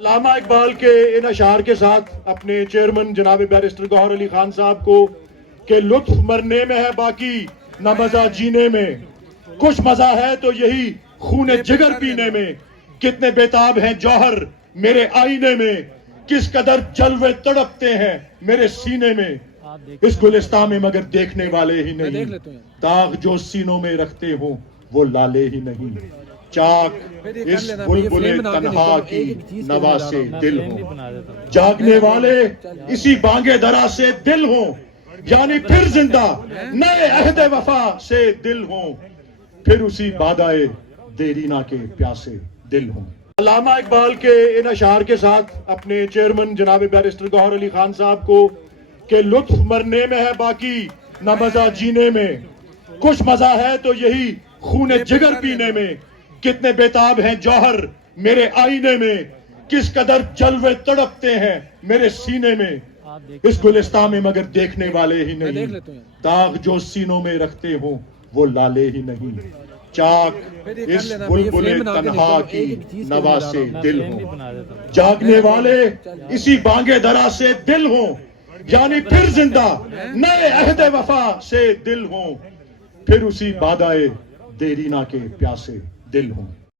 علامہ اقبال کے ان اشعار کے ساتھ اپنے چیئرمین جناب بیرسٹر گوہر علی خان صاحب کو کہ لطف مرنے میں ہے باقی نہ مزہ جینے میں، کچھ مزہ ہے تو یہی خون جگر پینے میں، کتنے بیتاب ہیں جوہر میرے آئینے میں، کس قدر جلوے تڑپتے ہیں میرے سینے میں، اس گلستان میں مگر دیکھنے والے ہی نہیں، داغ جو سینوں میں رکھتے ہوں وہ لالے ہی نہیں، چاک اس بلبل تنہا کی نوا سے دل ہوں، جاگنے والے اسی بانگے درا سے دل ہوں، یعنی پھر زندہ نئے عہد وفا سے دل ہوں، پھر اسی بادائے دیرینہ کے پیاسے دل ہوں۔ علامہ اقبال کے ان اشعار کے ساتھ اپنے چیئرمین جناب بیرسٹر گوہر علی خان صاحب کو کہ لطف مرنے میں ہے باقی نہ مزہ جینے میں، کچھ مزہ ہے تو یہی خون جگر پینے میں، کتنے بیتاب ہیں جوہر میرے آئینے میں، کس قدر جلوے تڑپتے ہیں میرے سینے میں، اس گلستان میں مگر دیکھنے والے ہی نہیں، داغ جو سینوں میں رکھتے ہوں وہ لالے ہی نہیں، چاک اس بلبل تنہا کی نوا سے دل ہوں، جاگنے والے اسی بانگے درا سے دل ہوں، یعنی پھر زندہ نئے عہد وفا سے دل ہوں، پھر اسی بادائے دیرینہ کے پیاسے دل ہوں۔